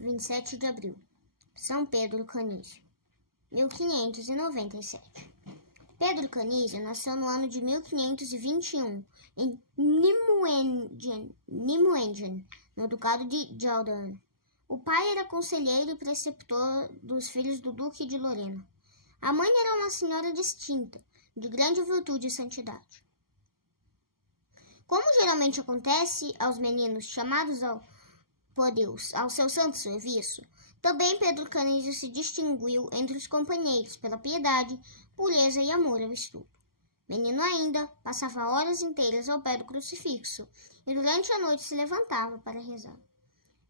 27 de abril. São Pedro Canísio, 1597. Pedro Canísio nasceu no ano de 1521, em Nijmegen, no Ducado de Gelderland. O pai era conselheiro e preceptor dos filhos do Duque de Lorena. A mãe era uma senhora distinta, de grande virtude e santidade. Como geralmente acontece aos meninos chamados por Deus ao seu santo serviço, também Pedro Canísio se distinguiu entre os companheiros pela piedade, pureza e amor ao estudo. Menino ainda, passava horas inteiras ao pé do crucifixo e durante a noite se levantava para rezar.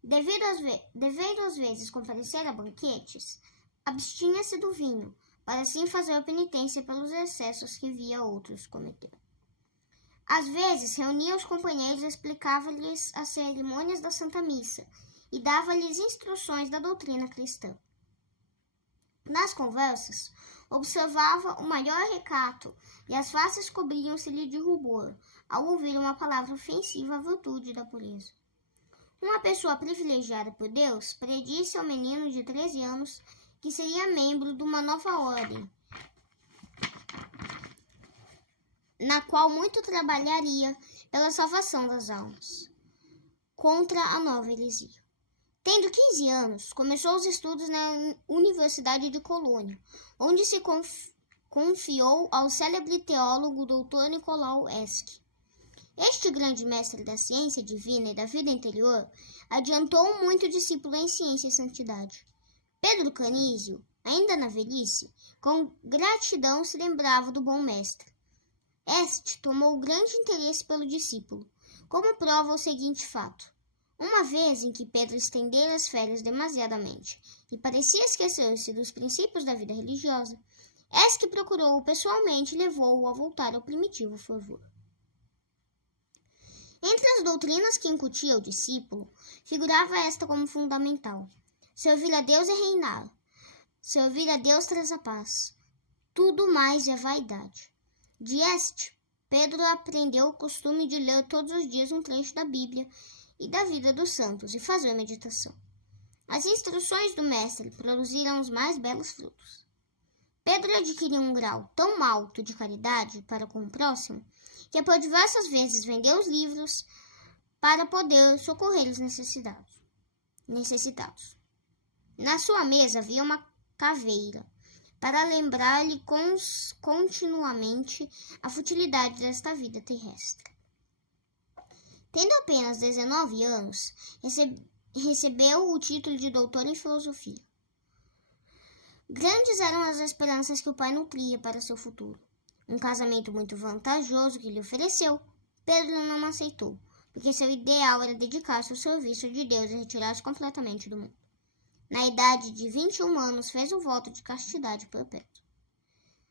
Devendo às vezes comparecer a banquetes, abstinha-se do vinho, para assim fazer penitência pelos excessos que via outros cometer. Às vezes reunia os companheiros e explicava-lhes as cerimônias da Santa Missa e dava-lhes instruções da doutrina cristã. Nas conversas, observava o maior recato e as faces cobriam-se-lhe de rubor ao ouvir uma palavra ofensiva à virtude da pureza. Uma pessoa privilegiada por Deus predisse ao menino de 13 anos que seria membro de uma nova ordem, na qual muito trabalharia pela salvação das almas, contra a nova heresia. Tendo 15 anos, começou os estudos na Universidade de Colônia, onde se confiou ao célebre teólogo Dr. Nicolau Esch. Este grande mestre da ciência divina e da vida interior adiantou muito discípulo em ciência e santidade. Pedro Canísio, ainda na velhice, com gratidão se lembrava do bom mestre. Este tomou grande interesse pelo discípulo, como prova o seguinte fato. Uma vez em que Pedro estendera as férias demasiadamente e parecia esquecer-se dos princípios da vida religiosa, Esch procurou-o pessoalmente e levou-o a voltar ao primitivo fervor. Entre as doutrinas que incutia ao discípulo, figurava esta como fundamental. Servir a Deus é reinar. Servir a Deus traz a paz. Tudo mais é vaidade. De Esch, Pedro aprendeu o costume de ler todos os dias um trecho da Bíblia e da vida dos santos e fazer meditação. As instruções do mestre produziram os mais belos frutos. Pedro adquiriu um grau tão alto de caridade para com o próximo que por diversas vezes vendeu os livros para poder socorrer os necessitados. Na sua mesa havia uma caveira para lembrar-lhe continuamente a futilidade desta vida terrestre. Tendo apenas 19 anos, recebeu o título de doutor em filosofia. Grandes eram as esperanças que o pai nutria para seu futuro. Um casamento muito vantajoso que lhe ofereceu, Pedro não aceitou, porque seu ideal era dedicar-se ao serviço de Deus e retirar-se completamente do mundo. Na idade de 21 anos, fez o voto de castidade perpétua.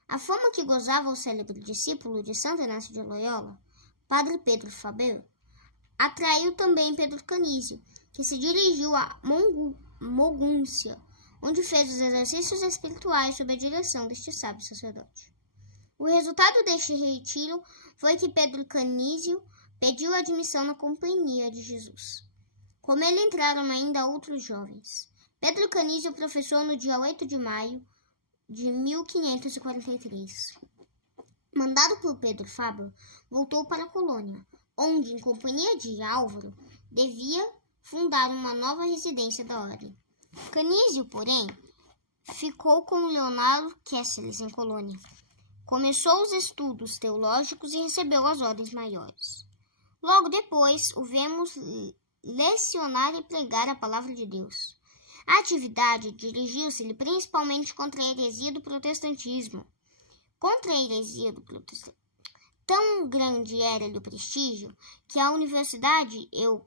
A fama que gozava o célebre discípulo de Santo Inácio de Loyola, Padre Pedro Faber, atraiu também Pedro Canísio, que se dirigiu a Mogúncia, onde fez os exercícios espirituais sob a direção deste sábio sacerdote. O resultado deste retiro foi que Pedro Canísio pediu admissão na Companhia de Jesus. Com ele entraram ainda outros jovens. Pedro Canísio professou no dia 8 de maio de 1543. Mandado por Pedro Faber, voltou para a Colônia, onde, em companhia de Álvaro, devia fundar uma nova residência da ordem. Canísio, porém, ficou com Leonardo Cáceres em Colônia. Começou os estudos teológicos e recebeu as ordens maiores. Logo depois, o vemos lecionar e pregar a palavra de Deus. A atividade dirigiu-se-lhe principalmente contra a heresia do protestantismo. Tão grande era-lhe o prestígio que a universidade e o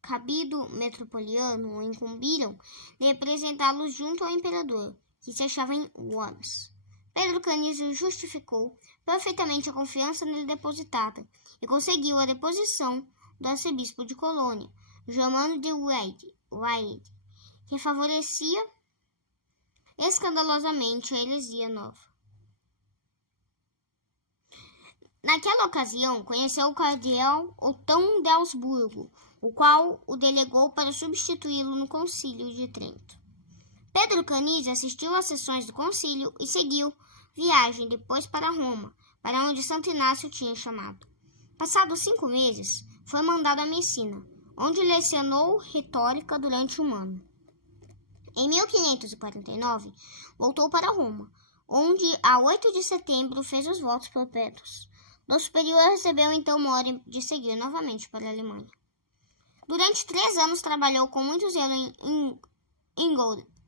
cabildo metropolitano o incumbiram de representá-los junto ao imperador, que se achava em Worms. Pedro Canísio justificou perfeitamente a confiança nele depositada e conseguiu a deposição do arcebispo de Colônia, Germano de Wied, que favorecia escandalosamente a heresia nova. Naquela ocasião, conheceu o cardeal Otão de Augsburgo, o qual o delegou para substituí-lo no Concílio de Trento. Pedro Canísio assistiu às sessões do concílio e seguiu viagem depois para Roma, para onde Santo Inácio tinha chamado. Passados 5 meses, foi mandado a Messina, onde lecionou retórica durante um ano. Em 1549, voltou para Roma, onde, a 8 de setembro, fez os votos perpétuos. Do superior recebeu então uma ordem de seguir novamente para a Alemanha. Durante 3 anos trabalhou com muito zelo em Ingolstadt,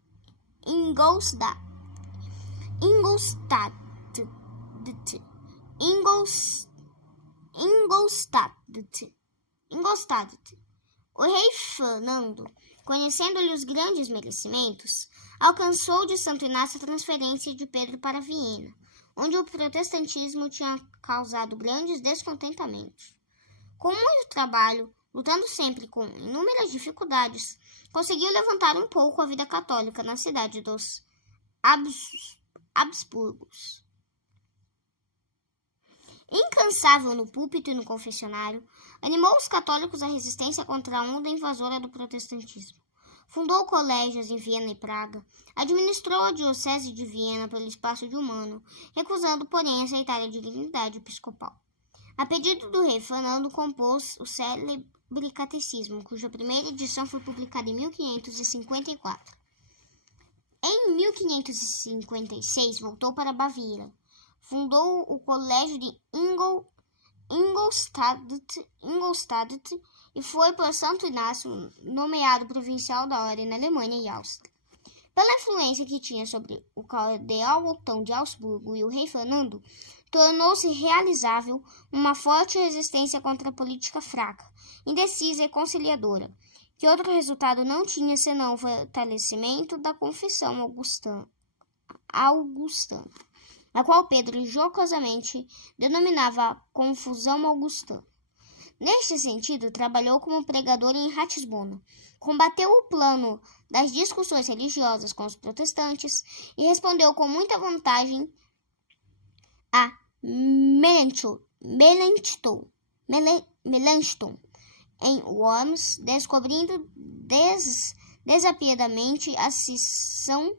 O rei Fernando, conhecendo-lhe os grandes merecimentos, alcançou de Santo Inácio a transferência de Pedro para Viena, onde o protestantismo tinha causado grandes descontentamentos. Com muito trabalho, lutando sempre com inúmeras dificuldades, conseguiu levantar um pouco a vida católica na cidade dos Habsburgos. Incansável no púlpito e no confessionário, animou os católicos à resistência contra a onda invasora do protestantismo. Fundou colégios em Viena e Praga, administrou a diocese de Viena pelo espaço de um ano, recusando, porém, aceitar a dignidade episcopal. A pedido do rei Fernando, compôs o célebre Catecismo, cuja primeira edição foi publicada em 1554. Em 1556, voltou para a Baviera. Fundou o Colégio de Ingolstadt e foi por Santo Inácio nomeado provincial da ordem na Alemanha e Áustria. Pela influência que tinha sobre o cardeal Otão de Augsburgo e o rei Fernando, tornou-se realizável uma forte resistência contra a política fraca, indecisa e conciliadora, que outro resultado não tinha senão o fortalecimento da confissão augustana, a qual Pedro jocosamente denominava confusão augustana. Neste sentido, trabalhou como pregador em Ratisbona, combateu o plano das discussões religiosas com os protestantes e respondeu com muita vantagem a Melanchthon em Worms, descobrindo desapiedadamente a cisão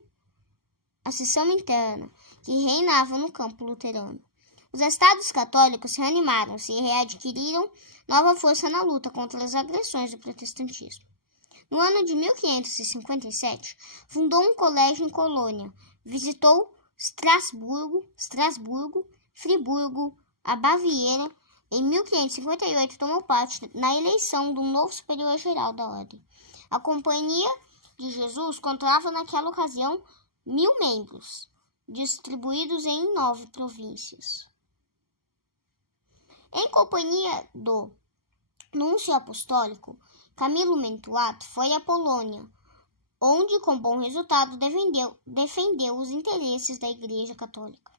interna que reinava no campo luterano. Os estados católicos reanimaram-se e readquiriram nova força na luta contra as agressões do protestantismo. No ano de 1557, fundou um colégio em Colônia, visitou Estrasburgo, Friburgo, a Baviera. Em 1558, tomou parte na eleição do novo superior-geral da ordem. A Companhia de Jesus contava naquela ocasião 1.000 membros, distribuídos em 9 províncias. Em companhia do núncio apostólico, Camilo Mentuato foi à Polônia, onde, com bom resultado, defendeu os interesses da Igreja Católica.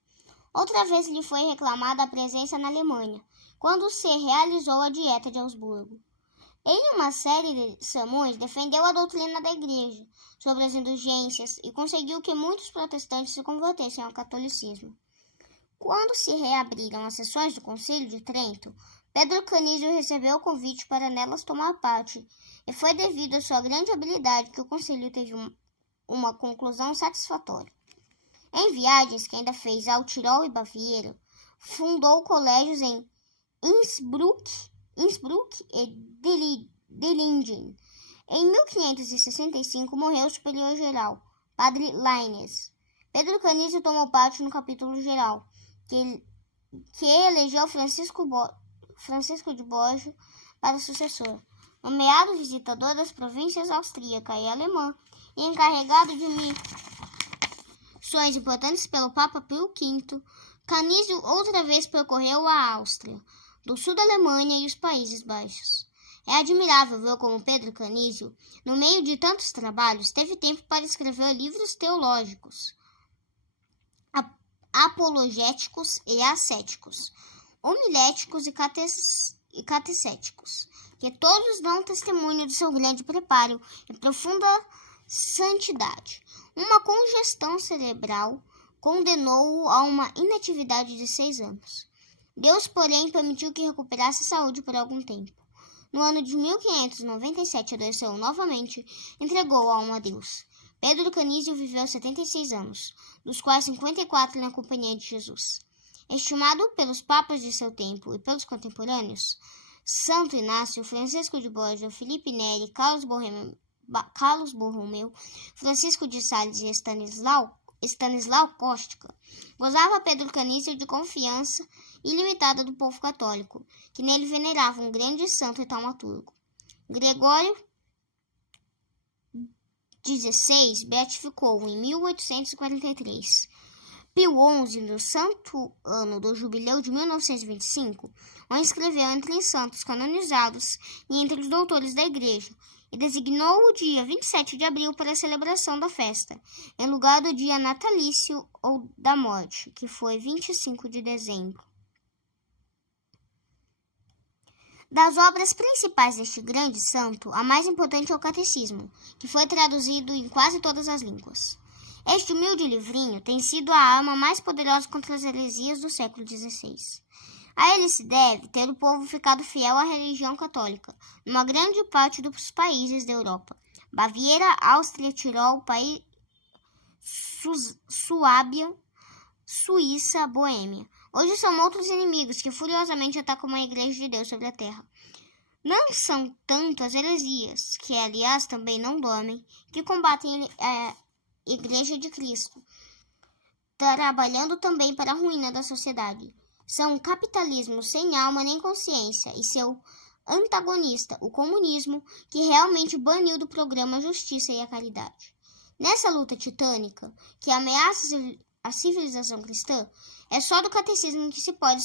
Outra vez lhe foi reclamada a presença na Alemanha, quando se realizou a Dieta de Augsburgo. Em uma série de sermões, defendeu a doutrina da Igreja sobre as indulgências e conseguiu que muitos protestantes se convertessem ao catolicismo. Quando se reabriram as sessões do Concílio de Trento, Pedro Canísio recebeu o convite para nelas tomar parte, e foi devido à sua grande habilidade que o concílio teve uma conclusão satisfatória. Em viagens que ainda fez ao Tirol e Baviera, fundou colégios em Innsbruck e Dillingen. Em 1565 morreu o superior-geral, Padre Lainez. Pedro Canísio tomou parte no capítulo geral, que elegeu Francisco de Borja para sucessor, nomeado visitador das províncias austríaca e alemã e encarregado de missões importantes pelo Papa Pio V. Canísio outra vez percorreu a Áustria, do sul da Alemanha e os Países Baixos. É admirável ver como Pedro Canísio, no meio de tantos trabalhos, teve tempo para escrever livros teológicos, apologéticos e ascéticos, homiléticos e catecéticos, que todos dão testemunho do seu grande preparo e profunda santidade. Uma congestão cerebral condenou-o a uma inatividade de 6 anos. Deus, porém, permitiu que recuperasse a saúde por algum tempo. no ano de 1597 adoeceu novamente, entregou a alma a Deus. Pedro Canísio viveu 76 anos, dos quais 54 na companhia de Jesus. Estimado pelos papas de seu tempo e pelos contemporâneos, Santo Inácio, Francisco de Borja, Felipe Neri, Carlos Borromeu, Francisco de Sales e Stanislau Kostka, gozava Pedro Canísio de confiança ilimitada do povo católico, que nele venerava um grande santo e taumaturgo. Gregório XVI beatificou-o em 1843. Pio XI, no santo ano do jubileu de 1925, o inscreveu entre os santos canonizados e entre os doutores da Igreja, e designou o dia 27 de abril para a celebração da festa, em lugar do dia natalício ou da morte, que foi 25 de dezembro. Das obras principais deste grande santo, a mais importante é o Catecismo, que foi traduzido em quase todas as línguas. Este humilde livrinho tem sido a arma mais poderosa contra as heresias do século XVI. A ele se deve ter o povo ficado fiel à religião católica, numa grande parte dos países da Europa. Baviera, Áustria, Tirol, Suábia, Suíça, Boêmia. Hoje são outros inimigos que furiosamente atacam a Igreja de Deus sobre a terra. Não são tanto as heresias, que aliás também não dormem, que combatem a Igreja de Cristo, trabalhando também para a ruína da sociedade. São o capitalismo sem alma nem consciência e seu antagonista, o comunismo, que realmente baniu do programa a justiça e a caridade. Nessa luta titânica, que ameaça a civilização cristã, é só do catecismo que se pode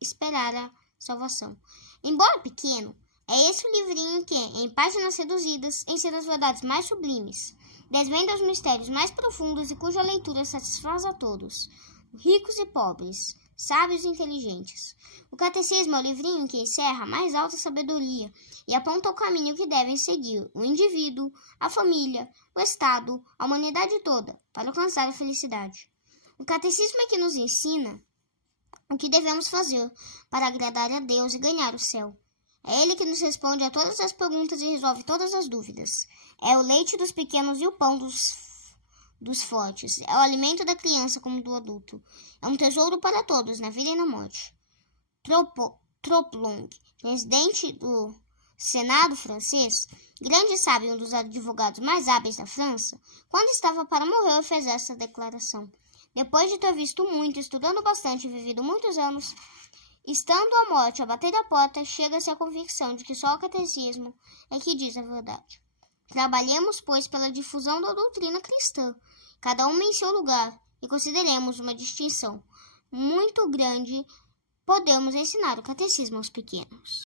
esperar a salvação. Embora pequeno, é esse o livrinho que, em páginas reduzidas, ensina as verdades mais sublimes, desvenda os mistérios mais profundos e cuja leitura satisfaz a todos, ricos e pobres, sábios e inteligentes. O catecismo é o livrinho que encerra a mais alta sabedoria e aponta o caminho que devem seguir o indivíduo, a família, o Estado, a humanidade toda, para alcançar a felicidade. O catecismo é que nos ensina o que devemos fazer para agradar a Deus e ganhar o céu. É ele que nos responde a todas as perguntas e resolve todas as dúvidas. É o leite dos pequenos e o pão dos fortes. É o alimento da criança como do adulto. É um tesouro para todos, na vida e na morte. Troplong, presidente do Senado francês, grande sábio e um dos advogados mais hábeis da França, quando estava para morrer, fez essa declaração. Depois de ter visto muito, estudando bastante e vivido muitos anos, estando a morte a bater a porta, chega-se à convicção de que só o catecismo é que diz a verdade. Trabalhemos, pois, pela difusão da doutrina cristã, cada um em seu lugar, e consideremos uma distinção muito grande. Podemos ensinar o catecismo aos pequenos.